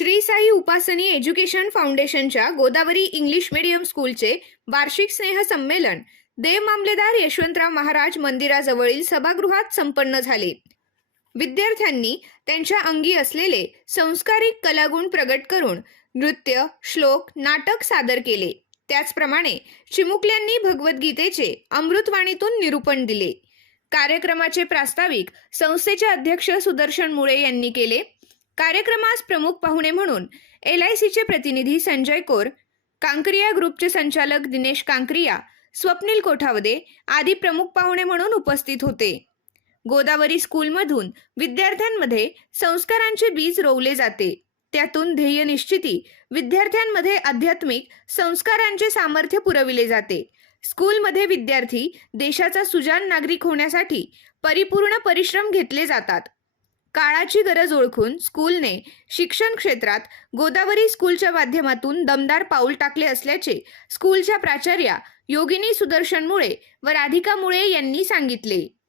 Shri Sai Upasani education फाउंडेशनच्या Godavari English medium स्कूलचे वार्षिक स्नेह संमेलन देव मामलेदार यशवंतराव महाराज मंदिराजवळील सभागृहात संपन्न झाले. विद्यार्थ्यांनी त्यांच्या अंगी असलेले संस्कारिक कलागुण प्रगट करून नृत्य श्लोक नाटक सादर केले. त्याचप्रमाणे चिमुकल्यांनी भगवद्गीतेचे अमृतवाणीतून निरूपण दिले. कार्यक्रमाचे प्रास्ताविक संस्थेचे अध्यक्ष सुदर्शन मुळे यांनी केले. कार्यक्रमास प्रमुख पाहुणे म्हणून एल आय सीचे प्रतिनिधी संजय कोर कांक्रिया ग्रुपचे संचालक दिनेश कांक्रिया स्वप्नील कोठावदे आदी प्रमुख पाहुणे म्हणून उपस्थित होते. गोदावरी स्कूलमधून विद्यार्थ्यांमध्ये संस्कारांचे बीज रोवले जाते. त्यातून ध्येय निश्चिती विद्यार्थ्यांमध्ये आध्यात्मिक संस्कारांचे सामर्थ्य पुरविले जाते. स्कूलमध्ये विद्यार्थी देशाचा सुजान नागरिक होण्यासाठी परिपूर्ण परिश्रम घेतले जातात. काळाची गरज ओळखून स्कूलने शिक्षण क्षेत्रात गोदावरी स्कूलच्या माध्यमातून दमदार पाऊल टाकले असल्याचे स्कूलच्या प्राचार्या योगिनी सुदर्शन मुळे व राधिका मुळे यांनी सांगितले.